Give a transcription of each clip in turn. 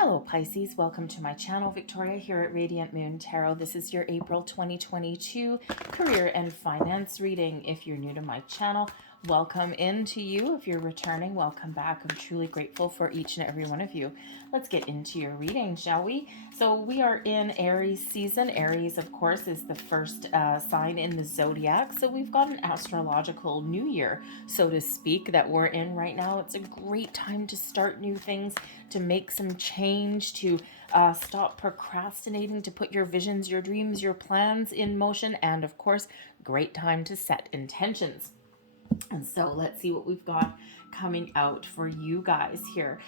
Hello Pisces, welcome to my channel. Victoria here at Radiant Moon Tarot. This is your April 2022 career and finance reading. If you're new to my channel, welcome into you. If you're returning, welcome back. I'm truly grateful for each and every one of you. Let's get into your reading, shall we? So we are in Aries season. Aries, of course, is the first sign in the zodiac. So we've got an astrological new year, so to speak, that we're in right now. It's a great time to start new things, to make some change, to stop procrastinating, to put your visions, your dreams, your plans in motion, and of course, great time to set intentions. And so let's see what we've got coming out for you guys here.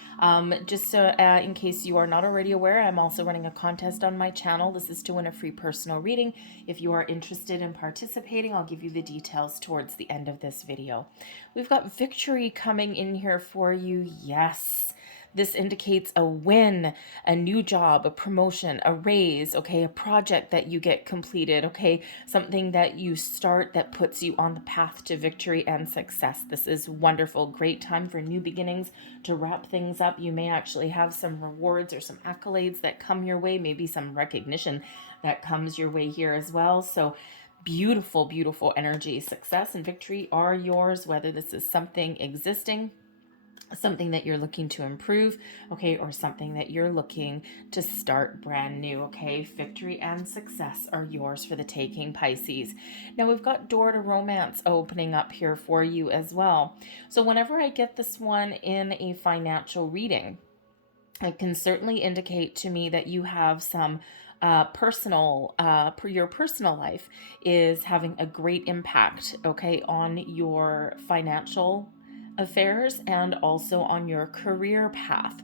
Just in case you are not already aware, I'm also running a contest on my channel. This is to win a free personal reading. If you are interested in participating, I'll give you the details towards the end of this video. We've got victory coming in here for you. Yes. This indicates a win, a new job, a promotion, a raise, okay, a project that you get completed, okay, something that you start that puts you on the path to victory and success. This is wonderful. Great time for new beginnings, to wrap things up. You may actually have some rewards or some accolades that come your way, maybe some recognition that comes your way here as well. So beautiful, beautiful energy. Success and victory are yours, whether this is something existing, something that you're looking to improve, okay, or something that you're looking to start brand new, okay. Victory and success are yours for the taking, Pisces. Now we've got door to romance opening up here for you as well. So whenever I get this one in a financial reading, it can certainly indicate to me that you have some your personal life is having a great impact, okay, on your financial affairs and also on your career path.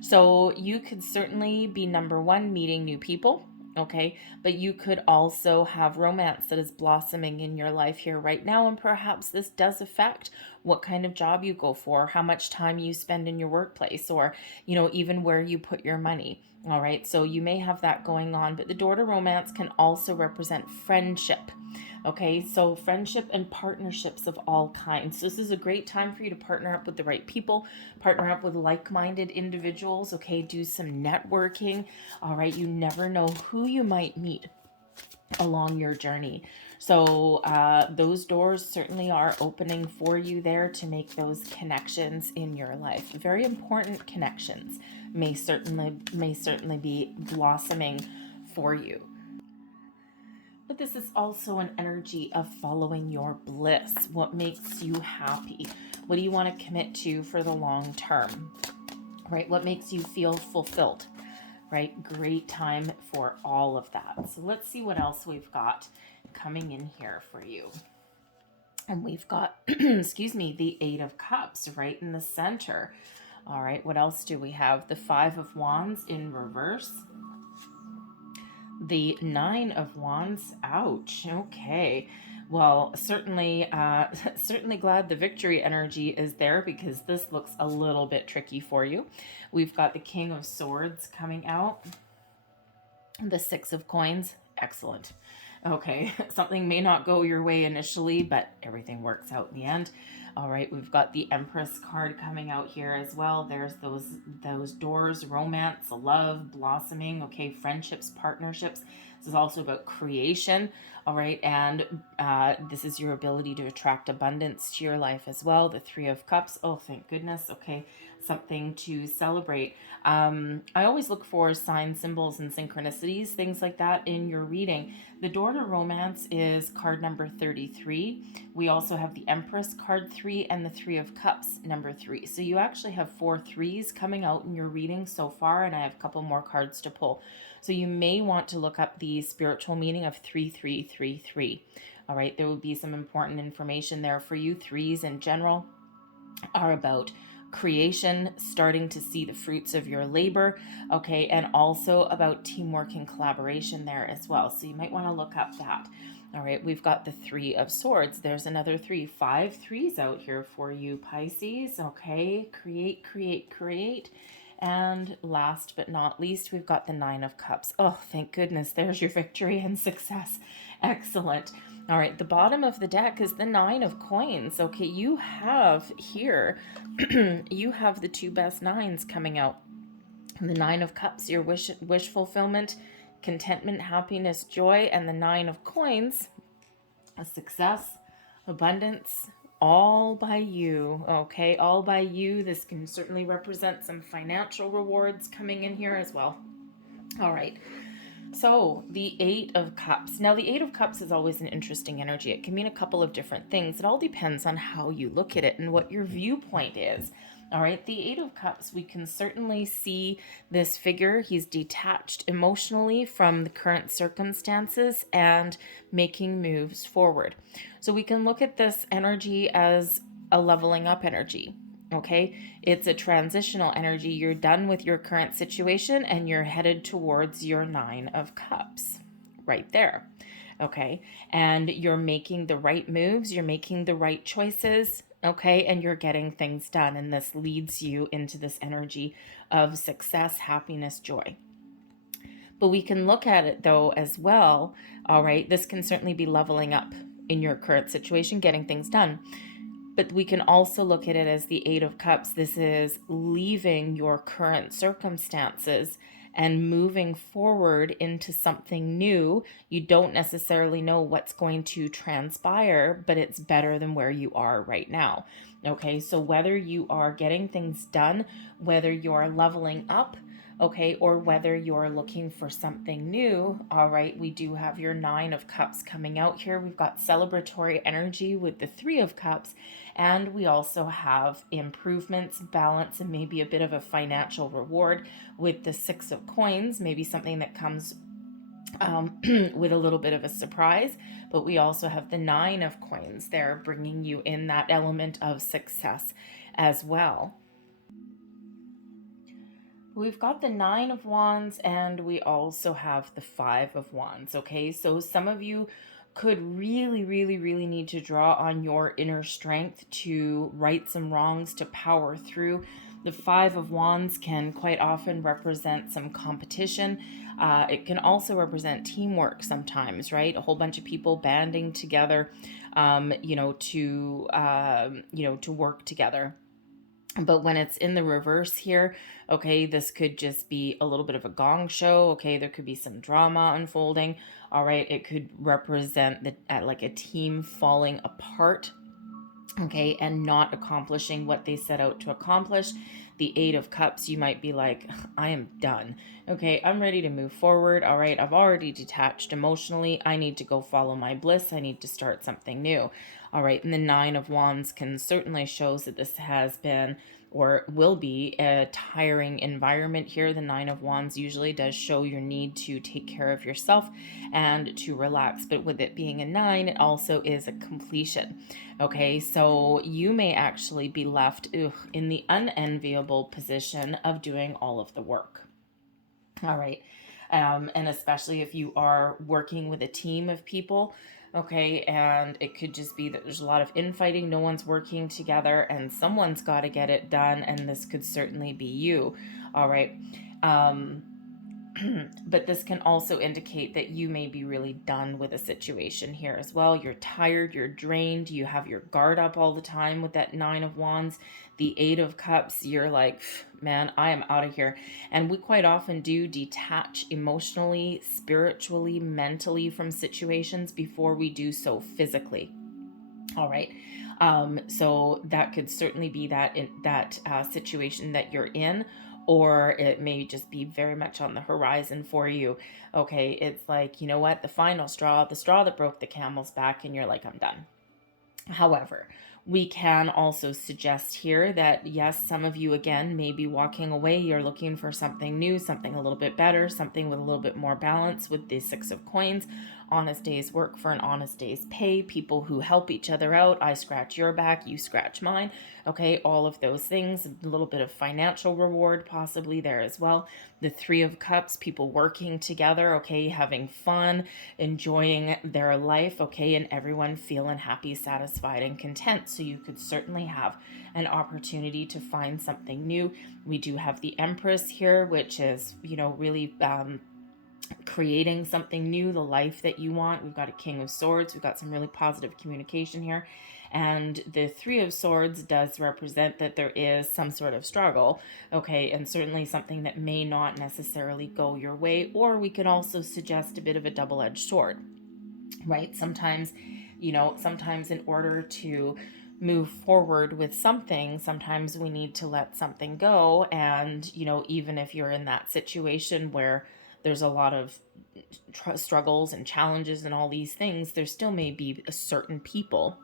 So you could certainly be, number one, meeting new people, okay, but you could also have romance that is blossoming in your life here right now, and perhaps this does affect what kind of job you go for, how much time you spend in your workplace, or even where you put your money. All right, so you may have that going on, but the door to romance can also represent friendship. Okay, so friendship and partnerships of all kinds. So this is a great time for you to partner up with the right people, partner up with like-minded individuals, okay, do some networking. All right, you never know who you might meet along your journey. So those doors certainly are opening for you there to make those connections in your life. Very important connections may certainly be blossoming for you. But this is also an energy of following your bliss. What makes you happy? What do you want to commit to for the long term? Right? What makes you feel fulfilled? Right? Great time for all of that. So let's see what else we've got coming in here for you. And we've got, excuse me, the Eight of Cups right in the center. All right, what else do we have? The Five of Wands in reverse. The Nine of Wands. Ouch. Okay. Well, certainly glad the victory energy is there, because this looks a little bit tricky for you. We've got the King of Swords coming out. The Six of Coins. Excellent. Okay, something may not go your way initially, but everything works out in the end. All right, we've got the Empress card coming out here as well. There's those doors, romance, love, blossoming, okay, friendships, partnerships. This is also about creation, all right, and this is your ability to attract abundance to your life as well. The Three of Cups, oh, thank goodness, okay, something to celebrate. I always look for signs, symbols, and synchronicities, things like that in your reading. The door to romance is card number 33. We also have the Empress card 3 and the Three of Cups number 3. So you actually have 4 threes coming out in your reading so far, and I have a couple more cards to pull. So you may want to look up the spiritual meaning of 3333. All right, there will be some important information there for you. Threes in general are about creation, starting to see the fruits of your labor, okay, and also about teamwork and collaboration there as well. So you might want to look up that. All right, we've got the Three of Swords. There's another 3. 5 threes out here for you, Pisces. Okay, create, create, create. And last but not least, we've got the Nine of Cups. Oh, thank goodness. There's your victory and success. Excellent. All right, the bottom of the deck is the Nine of Coins. Okay, you have here, you have the two best nines coming out. The Nine of Cups, your wish fulfillment, contentment, happiness, joy. And the Nine of Coins, a success, abundance, all by you. Okay, all by you. This can certainly represent some financial rewards coming in here as well. All right. So, the Eight of Cups. Now, the Eight of Cups is always an interesting energy. It can mean a couple of different things. It all depends on how you look at it and what your viewpoint is. All right, the Eight of Cups, we can certainly see this figure. He's detached emotionally from the current circumstances and making moves forward. So, we can look at this energy as a leveling up energy. Okay, it's a transitional energy. You're done with your current situation and you're headed towards your Nine of Cups right there. Okay, and you're making the right moves, you're making the right choices. Okay, and you're getting things done, and this leads you into this energy of success, happiness, joy. But we can look at it though as well. All right, this can certainly be leveling up in your current situation, getting things done. But we can also look at it as the Eight of Cups. This is leaving your current circumstances and moving forward into something new. You don't necessarily know what's going to transpire, but it's better than where you are right now. Okay, so whether you are getting things done, whether you're leveling up, okay, or whether you're looking for something new, all right, we do have your Nine of Cups coming out here. We've got celebratory energy with the Three of Cups, and we also have improvements, balance, and maybe a bit of a financial reward with the Six of Coins, maybe something that comes with a little bit of a surprise. But we also have the Nine of Coins there, bringing you in that element of success as well. We've got the Nine of Wands, and we also have the Five of Wands. Okay, so some of you could really need to draw on your inner strength to right some wrongs, to power through. The Five of Wands can quite often represent some competition. It can also represent teamwork sometimes, right? A whole bunch of people banding together, to work together. But when it's in the reverse here, okay, this could just be a little bit of a gong show. Okay, there could be some drama unfolding. All right, it could represent like a team falling apart, okay, and not accomplishing what they set out to accomplish. The Eight of Cups, you might be like, I am done. Okay, I'm ready to move forward. All right, I've already detached emotionally. I need to go follow my bliss. I need to start something new. All right, and the Nine of Wands can certainly shows that this has been or will be a tiring environment here. The Nine of Wands usually does show your need to take care of yourself and to relax. But with it being a 9, it also is a completion. Okay, so you may actually be left in the unenviable position of doing all of the work. All right. And especially if you are working with a team of people, okay, and it could just be that there's a lot of infighting, no one's working together, and someone's got to get it done, and this could certainly be you. All right. But this can also indicate that you may be really done with a situation here as well. You're tired, you're drained, you have your guard up all the time with that Nine of Wands. The Eight of Cups, you're like, man, I am out of here. And we quite often do detach emotionally, spiritually, mentally from situations before we do so physically. All right. So that could certainly be that situation that you're in, or it may just be very much on the horizon for you. Okay, it's like, you know what, the final straw, the straw that broke the camel's back, and you're like, I'm done. However, we can also suggest here that yes, some of you again may be walking away. You're looking for something new, something a little bit better, something with a little bit more balance with the Six of Coins. Honest day's work for an honest day's pay, people who help each other out. I scratch your back, you scratch mine. Okay, all of those things, a little bit of financial reward possibly there as well. The Three of Cups, people working together, okay, having fun, enjoying their life, okay, and everyone feeling happy, satisfied, and content. So you could certainly have an opportunity to find something new. We do have the Empress here, which is, really creating something new, the life that you want. We've got a King of Swords. We've got some really positive communication here. And the Three of Swords does represent that there is some sort of struggle, okay, and certainly something that may not necessarily go your way, or we could also suggest a bit of a double-edged sword, right? Sometimes, sometimes in order to move forward with something, sometimes we need to let something go. And, even if you're in that situation where there's a lot of struggles and challenges and all these things, there still may be a certain people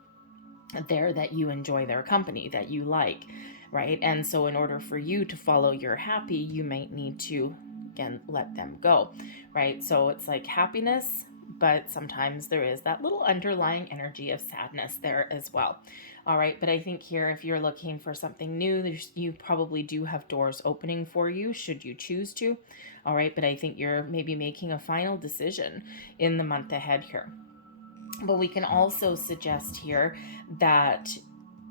there that you enjoy their company, that you like, right? And so in order for you to follow your happy, you might need to, again, let them go, right? So it's like happiness, but sometimes there is that little underlying energy of sadness there as well. All right, but I think here, if you're looking for something new, you probably do have doors opening for you should you choose to. All right, but I think you're maybe making a final decision in the month ahead here. But we can also suggest here that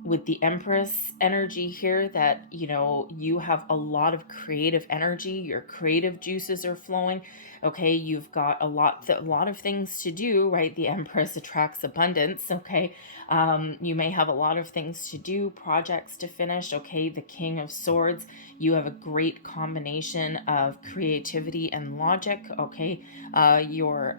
with the Empress energy here, that you have a lot of creative energy, your creative juices are flowing. Okay, you've got a lot of things to do, right? The Empress attracts abundance. Okay, you may have a lot of things to do, projects to finish. Okay, the King of Swords, you have a great combination of creativity and logic. Okay, your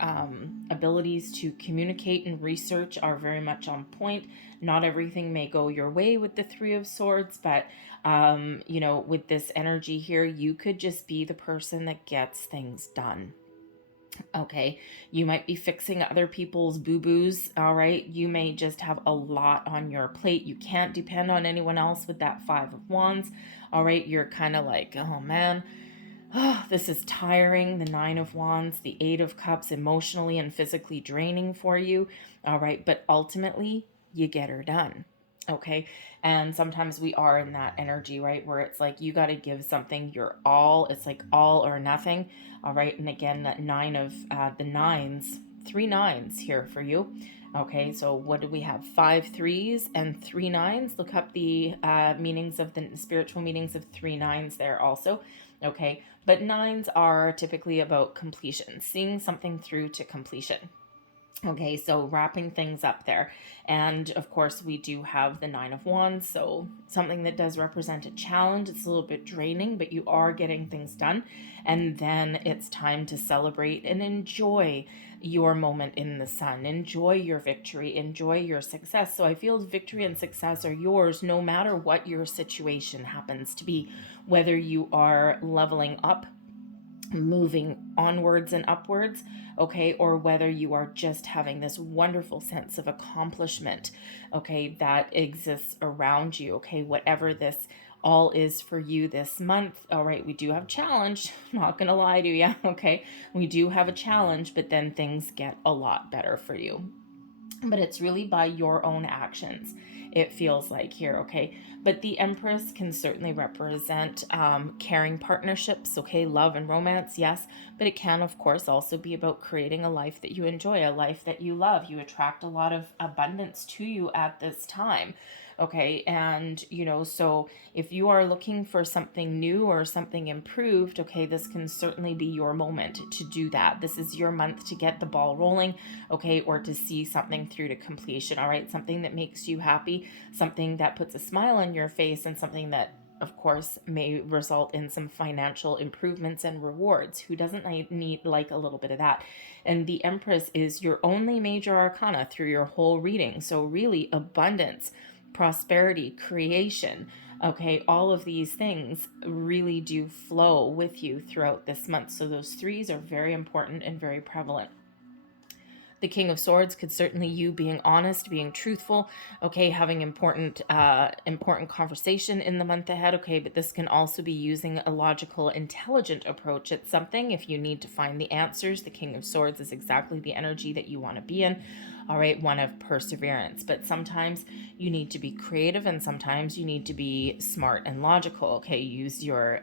abilities to communicate and research are very much on point. Not everything may go your way with the Three of Swords, but with this energy here, you could just be the person that gets things done. Okay, you might be fixing other people's boo-boos. All right, you may just have a lot on your plate. You can't depend on anyone else with that Five of Wands. All right, you're kind of like, oh man, oh, this is tiring. The Nine of Wands, the Eight of Cups, emotionally and physically draining for you. All right, but ultimately, you get her done. Okay, and sometimes we are in that energy, right, where it's like you got to give something your all. It's like all or nothing. All right, and again, that nine of the nines, 3 9s here for you. Okay, so what do we have? 5 3s and 3 9s. Look up the meanings of the spiritual meanings of 3 9s there also. Okay, but nines are typically about completion, seeing something through to completion. Okay, so wrapping things up there. And of course, we do have the Nine of Wands, so something that does represent a challenge. It's a little bit draining, but you are getting things done. And then it's time to celebrate and enjoy your moment in the sun. Enjoy your victory, enjoy your success. So I feel victory and success are yours no matter what your situation happens to be, whether you are leveling up, moving onwards and upwards, okay, or whether you are just having this wonderful sense of accomplishment, okay, that exists around you, okay, whatever this all is for you this month. All right, we do have challenge, not gonna lie to you, okay, we do have a challenge, but then things get a lot better for you. But it's really by your own actions, it feels like here, okay? But the Empress can certainly represent caring partnerships, okay? Love and romance, yes. But it can, of course, also be about creating a life that you enjoy, a life that you love. You attract a lot of abundance to you at this time, okay? And, so if you are looking for something new or something improved, okay, this can certainly be your moment to do that. This is your month to get the ball rolling, okay, or to see something through to completion, all right? Something that makes you happy, something that puts a smile on your face, and something that, of course, may result in some financial improvements and rewards. Who doesn't need like a little bit of that? And the Empress is your only major arcana through your whole reading. So really, abundance, prosperity, creation, okay, all of these things really do flow with you throughout this month. So those threes are very important and very prevalent. The King of Swords could certainly you being honest, being truthful, okay, having important conversation in the month ahead, okay, but this can also be using a logical, intelligent approach at something. If you need to find the answers, the King of Swords is exactly the energy that you want to be in. All right, one of perseverance, but sometimes you need to be creative and sometimes you need to be smart and logical. Okay, use your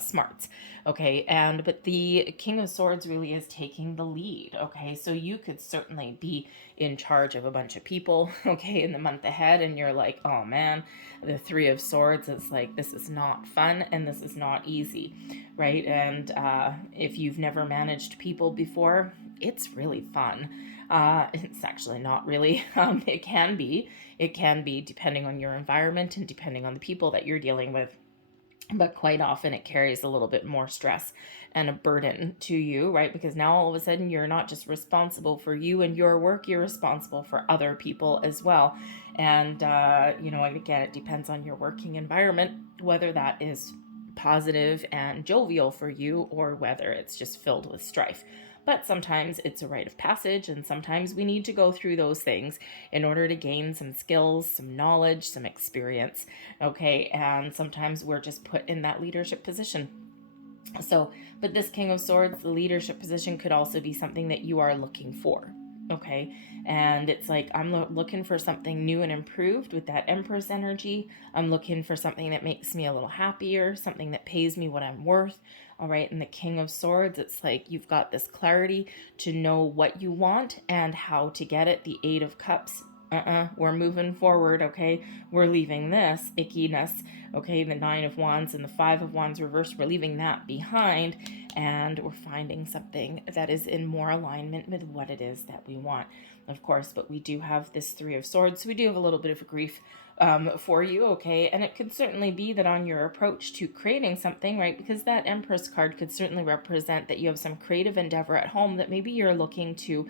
smarts. Okay, but the King of Swords really is taking the lead. Okay, so you could certainly be in charge of a bunch of people, okay, in the month ahead, and you're like, oh man, the Three of Swords is like, this is not fun and this is not easy, right? And if you've never managed people before, it's really fun. It's actually not really. It can be. It can be depending on your environment and depending on the people that you're dealing with. But quite often it carries a little bit more stress and a burden to you, right? Because now all of a sudden you're not just responsible for you and your work, you're responsible for other people as well. And, again, it depends on your working environment, whether that is positive and jovial for you or whether it's just filled with strife. But sometimes it's a rite of passage, and sometimes we need to go through those things in order to gain some skills, some knowledge, some experience. Okay, and sometimes we're just put in that leadership position. So, but this King of Swords, the leadership position, could also be something that you are looking for. Okay, and it's like I'm looking for something new and improved with that Empress energy. I'm looking for something that makes me a little happier, something that pays me what I'm worth. All right, and the King of Swords, it's like you've got this clarity to know what you want and how to get it. The Eight of Cups, we're moving forward, okay? We're leaving this ickiness, okay? The Nine of Wands and the Five of Wands reversed, we're leaving that behind, and we're finding something that is in more alignment with what it is that we want, of course. But we do have this Three of Swords, so we do have a little bit of a grief for you, okay? And it could certainly be that on your approach to creating something, right? Because that Empress card could certainly represent that you have some creative endeavor at home that maybe you're looking to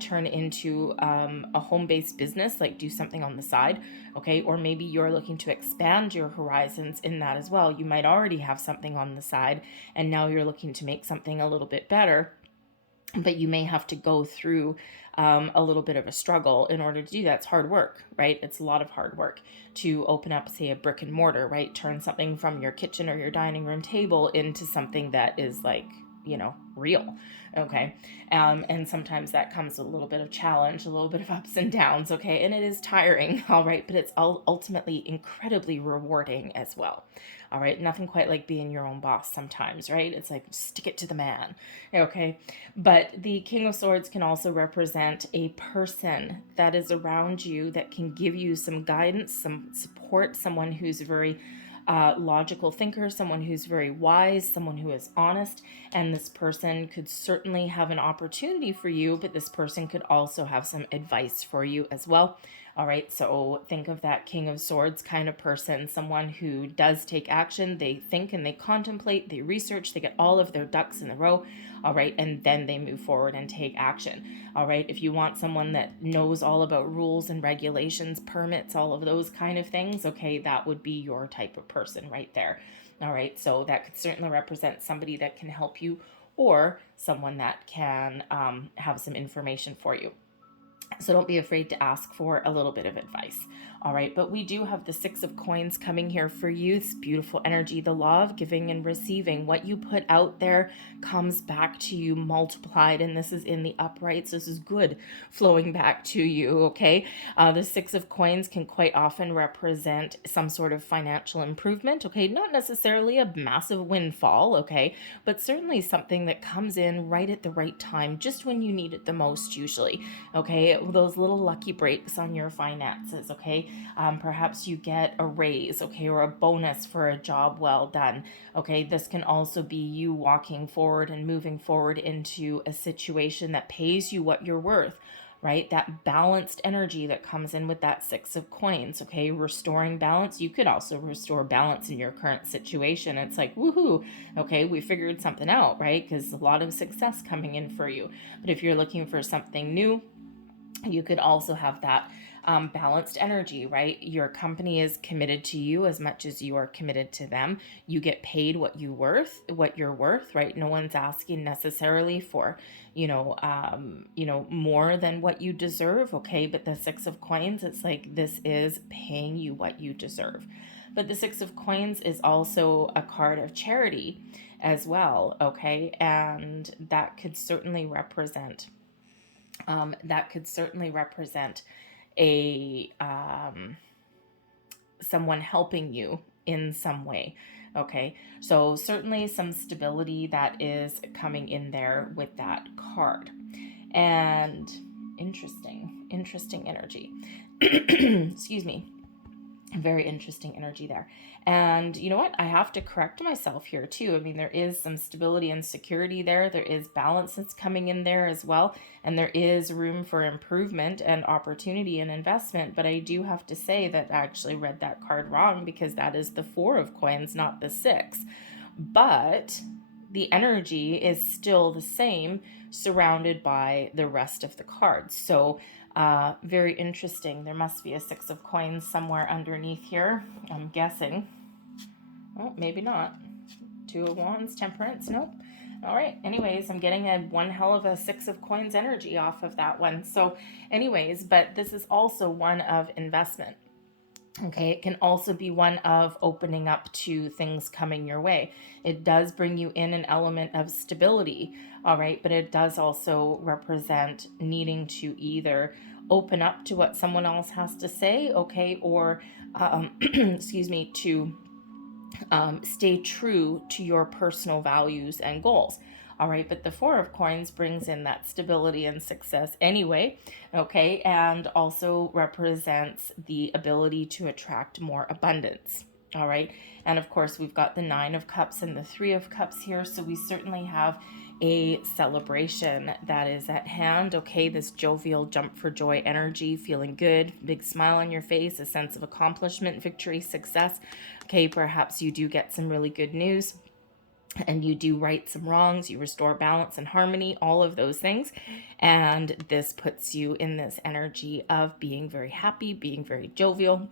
turn into a home-based business, like do something on the side, okay? Or maybe you're looking to expand your horizons in that as well. You might already have something on the side, and now you're looking to make something a little bit better, but you may have to go through a little bit of a struggle in order to do that. It's hard work, right? It's a lot of hard work to open up, say, a brick and mortar, right? Turn something from your kitchen or your dining room table into something that is like, real, okay? And sometimes that comes with a little bit of challenge, a little bit of ups and downs, okay? And it is tiring, all right? But it's ultimately incredibly rewarding as well. All right, nothing quite like being your own boss sometimes, right? It's like stick it to the man, okay? But the King of Swords can also represent a person that is around you that can give you some guidance, some support, someone who's very logical thinker, someone who's very wise, someone who is honest, and this person could certainly have an opportunity for you, but this person could also have some advice for you as well. All right, so think of that King of Swords kind of person, someone who does take action. They think and they contemplate, they research, they get all of their ducks in a row. All right, and then they move forward and take action. All right, if you want someone that knows all about rules and regulations, permits, all of those kind of things, okay, that would be your type of person right there. All right, so that could certainly represent somebody that can help you or someone that can have some information for you. So don't be afraid to ask for a little bit of advice. All right, but we do have the Six of Coins coming here for you. It's beautiful energy, the law of giving and receiving. What you put out there comes back to you multiplied, and this is in the uprights. This is good flowing back to you, okay? The Six of Coins can quite often represent some sort of financial improvement, okay? Not necessarily a massive windfall, okay? But certainly something that comes in right at the right time, just when you need it the most usually, okay? Those little lucky breaks on your finances, okay? Perhaps you get a raise, okay, or a bonus for a job well done, okay? This can also be you walking forward and moving forward into a situation that pays you what you're worth, right? That balanced energy that comes in with that Six of Coins, okay? Restoring balance. You could also restore balance in your current situation. It's like, woohoo, okay, we figured something out, right? Because a lot of success coming in for you. But if you're looking for something new, you could also have that balanced energy, right? Your company is committed to you as much as you are committed to them. You get paid what you're worth, right? No one's asking necessarily for, more than what you deserve, okay? But the Six of Coins, it's like this is paying you what you deserve. But the Six of Coins is also a card of charity as well, okay? And that could certainly represent a someone helping you in some way, okay? So certainly some stability that is coming in there with that card. And interesting energy. Excuse me. Very interesting energy there. And you know what? I have to correct myself here too. I mean, there is some stability and security there. There is balance that's coming in there as well. And there is room for improvement and opportunity and investment. But I do have to say that I actually read that card wrong, because that is the 4 of coins, not the 6. But the energy is still the same, surrounded by the rest of the cards. So very interesting. There must be a 6 of coins somewhere underneath here, I'm guessing. Oh, maybe not. 2 of wands, temperance, nope. All right, anyways, I'm getting a one hell of a 6 of coins energy off of that one. So anyways, but this is also one of investment. Okay, it can also be one of opening up to things coming your way. It does bring you in an element of stability, all right, but it does also represent needing to either open up to what someone else has to say, okay, or, excuse me, to stay true to your personal values and goals. All right, but the 4 of coins brings in that stability and success anyway, okay, and also represents the ability to attract more abundance. All right, and of course, we've got the 9 of cups and the 3 of cups here, so we certainly have a celebration that is at hand. Okay, this jovial jump for joy energy, feeling good, big smile on your face, a sense of accomplishment, victory, success. Okay, perhaps you do get some really good news and you do right some wrongs, you restore balance and harmony, all of those things. And this puts you in this energy of being very happy, being very jovial,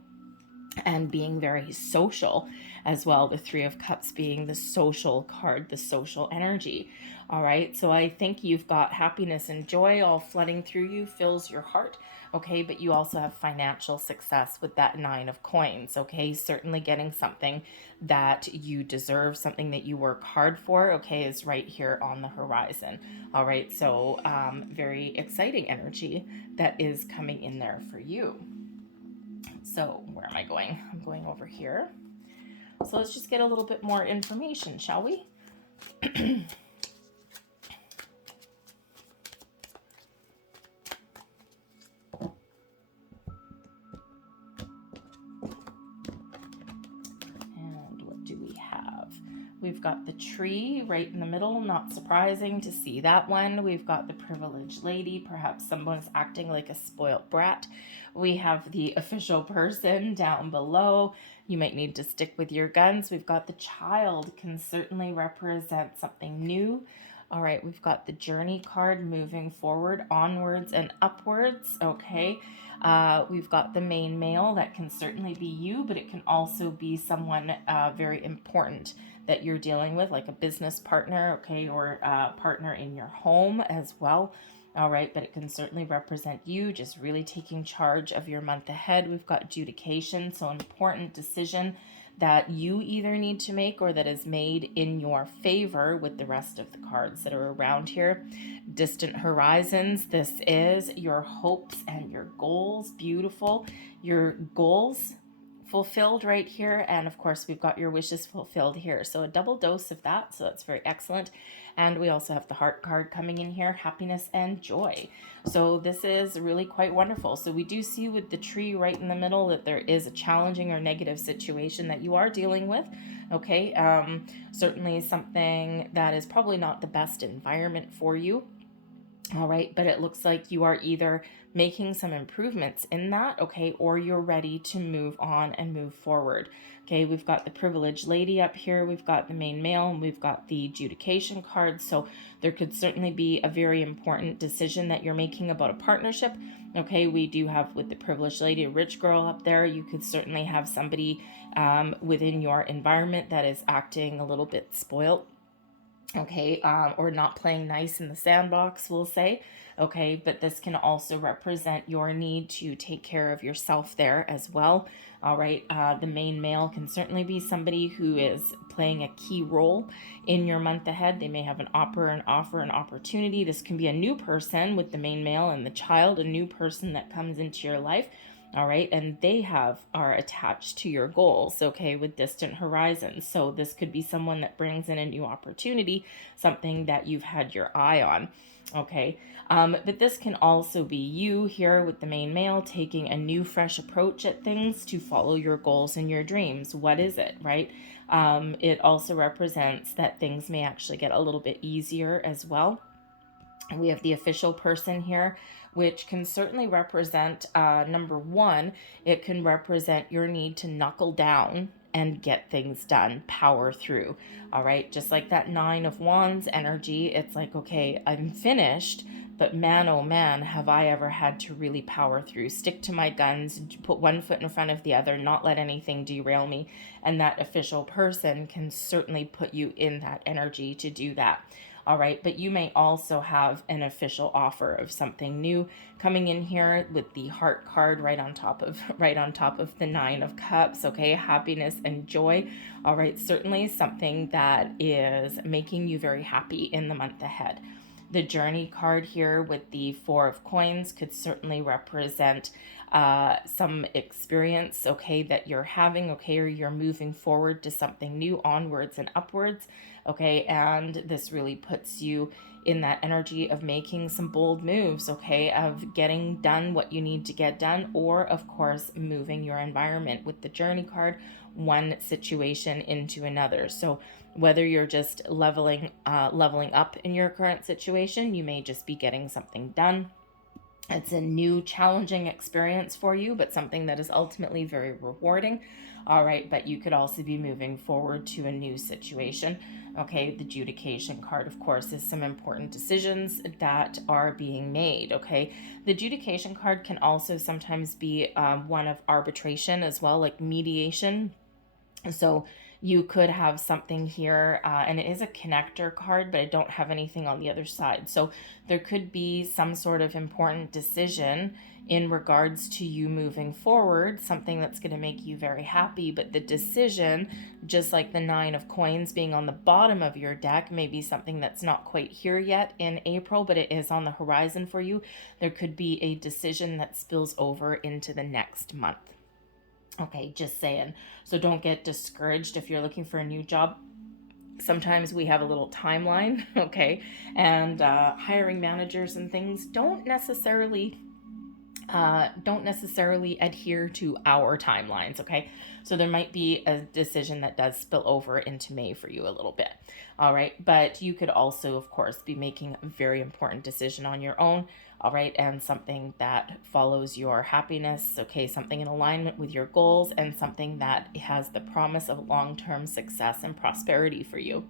and being very social as well. The 3 of cups being the social card, the social energy. All right, so I think you've got happiness and joy all flooding through you, fills your heart. Okay, but you also have financial success with that 9 of coins. Okay, certainly getting something that you deserve, something that you work hard for, okay, is right here on the horizon. All right, so very exciting energy that is coming in there for you. So where am I going? I'm going over here. So let's just get a little bit more information, shall we? And what do we have? We've got the tree right in the middle, not surprising to see that one. We've got the privileged lady, perhaps someone's acting like a spoiled brat. We have the official person down below. You might need to stick with your guns. We've got the child, can certainly represent something new. All right, we've got the journey card, moving forward, onwards and upwards. Okay, we've got the main male, that can certainly be you, but it can also be someone very important that you're dealing with, like a business partner, okay, or a partner in your home as well. All right, but it can certainly represent you just really taking charge of your month ahead. We've got adjudication, so important decision that you either need to make or that is made in your favor with the rest of the cards that are around here. Distant horizons, this is your hopes and your goals. Beautiful. Your goals fulfilled right here, and of course we've got your wishes fulfilled here, so a double dose of that, so that's very excellent. And we also have the heart card coming in here, happiness and joy. So this is really quite wonderful. So we do see with the tree right in the middle that there is a challenging or negative situation that you are dealing with. Okay, certainly something that is probably not the best environment for you. All right, but it looks like you are either making some improvements in that, okay, or you're ready to move on and move forward. Okay, we've got the privileged lady up here, we've got the main male, and we've got the adjudication card. So there could certainly be a very important decision that you're making about a partnership. Okay, we do have with the privileged lady, a rich girl up there. You could certainly have somebody within your environment that is acting a little bit spoiled, okay, or not playing nice in the sandbox, we'll say. Okay, but this can also represent your need to take care of yourself there as well. All right, the main male can certainly be somebody who is playing a key role in your month ahead. They may have an offer, an opportunity. This can be a new person with the main male and the child, a new person that comes into your life. All right. And they are attached to your goals, okay, with distant horizons. So this could be someone that brings in a new opportunity, something that you've had your eye on. Okay. But this can also be you here with the main male taking a new, fresh approach at things to follow your goals and your dreams. What is it, right? It also represents that things may actually get a little bit easier as well. We have the official person here, which can certainly represent number one, it can represent your need to knuckle down and get things done, power through. All right, just like that Nine of Wands energy, it's like, okay, I'm finished, but man, oh man, have I ever had to really power through, stick to my guns, put one foot in front of the other, not let anything derail me. And that official person can certainly put you in that energy to do that. All right, but you may also have an official offer of something new coming in here with the heart card right on top of the Nine of Cups. Okay, happiness and joy. All right, certainly something that is making you very happy in the month ahead. The journey card here with the Four of Coins could certainly represent some experience, okay, that you're having, okay, or you're moving forward to something new, onwards and upwards, okay, and this really puts you in that energy of making some bold moves, okay, of getting done what you need to get done, or of course moving your environment with the journey card, one situation into another. So whether you're just leveling up in your current situation, you may just be getting something done. It's a new challenging experience for you, but something that is ultimately very rewarding. All right, but you could also be moving forward to a new situation. Okay, the adjudication card, of course, is some important decisions that are being made. Okay, the adjudication card can also sometimes be one of arbitration as well, like mediation. So you could have something here, and it is a connector card, but I don't have anything on the other side. So there could be some sort of important decision in regards to you moving forward, something that's going to make you very happy. But the decision, just like the Nine of Coins being on the bottom of your deck, may be something that's not quite here yet in April, but it is on the horizon for you. There could be a decision that spills over into the next month. Okay, just saying. So don't get discouraged if you're looking for a new job. Sometimes we have a little timeline, okay? And hiring managers and things don't necessarily adhere to our timelines, okay? So there might be a decision that does spill over into May for you a little bit, all right? But you could also, of course, be making a very important decision on your own, all right? And something that follows your happiness, okay? Something in alignment with your goals and something that has the promise of long-term success and prosperity for you,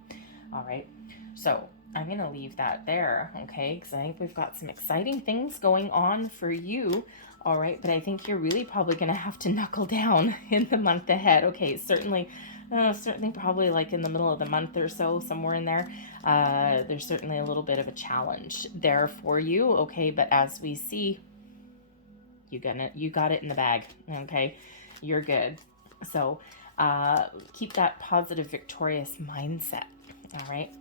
all right? So I'm going to leave that there, okay? Because I think we've got some exciting things going on for you, all right? But I think you're really probably going to have to knuckle down in the month ahead, okay? Certainly probably like in the middle of the month or so, somewhere in there. There's certainly a little bit of a challenge there for you, okay? But as we see, you got it in the bag, okay? You're good. So keep that positive, victorious mindset, all right?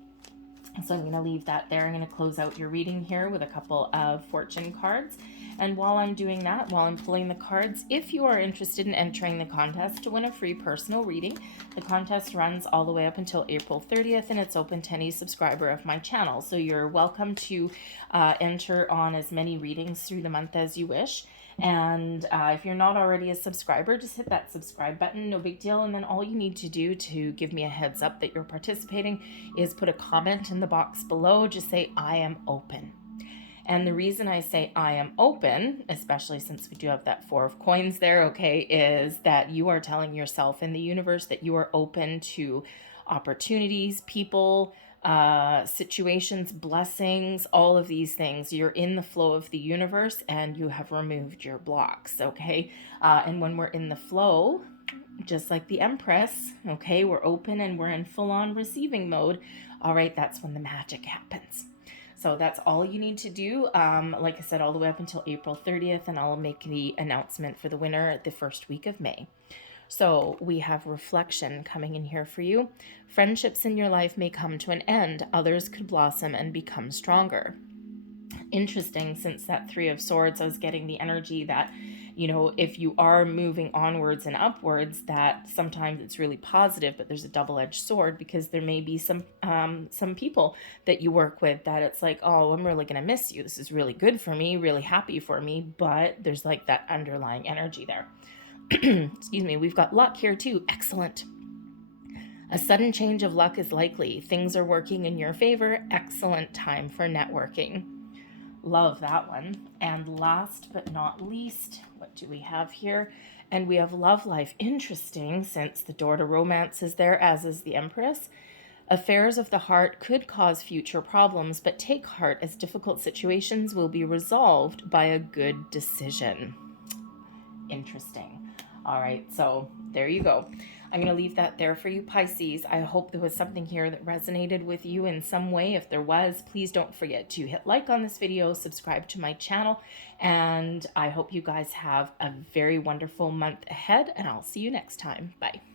So I'm going to leave that there. I'm going to close out your reading here with a couple of fortune cards. And while I'm doing that, while I'm pulling the cards, if you are interested in entering the contest to win a free personal reading, the contest runs all the way up until April 30th, and it's open to any subscriber of my channel. So you're welcome to enter on as many readings through the month as you wish. And if you're not already a subscriber, just hit that subscribe button, no big deal. And then all you need to do to give me a heads up that you're participating is put a comment in the box below. Just say, I am open. And the reason I say I am open, especially since we do have that Four of Coins there, okay, is that you are telling yourself in the universe that you are open to opportunities, people, situations, blessings, all of these things. You're in the flow of the universe and you have removed your blocks, okay? And when we're in the flow, just like the Empress, okay, we're open and we're in full-on receiving mode. All right, that's when the magic happens. So that's all you need to do. Like I said, all the way up until April 30th, and I'll make the announcement for the winner the first week of May. So we have reflection coming in here for you. Friendships in your life may come to an end. Others could blossom and become stronger. Interesting, since that Three of Swords, I was getting the energy that You know, if you are moving onwards and upwards, that sometimes it's really positive, but there's a double-edged sword, because there may be some people that you work with that it's like, oh, I'm really gonna miss you. This is really good for me, really happy for me, but there's like that underlying energy there. Excuse me. We've got luck here too. Excellent. A sudden change of luck is likely. Things are working in your favor. Excellent time for networking. Love that one. And last but not least, what do we have here? And we have love life. Interesting, since the door to romance is there, as is the Empress. Affairs of the heart could cause future problems, but take heart, as difficult situations will be resolved by a good decision. Interesting. All right, so there you go. I'm going to leave that there for you, Pisces. I hope there was something here that resonated with you in some way. If there was, please don't forget to hit like on this video, subscribe to my channel, and I hope you guys have a very wonderful month ahead, and I'll see you next time. Bye.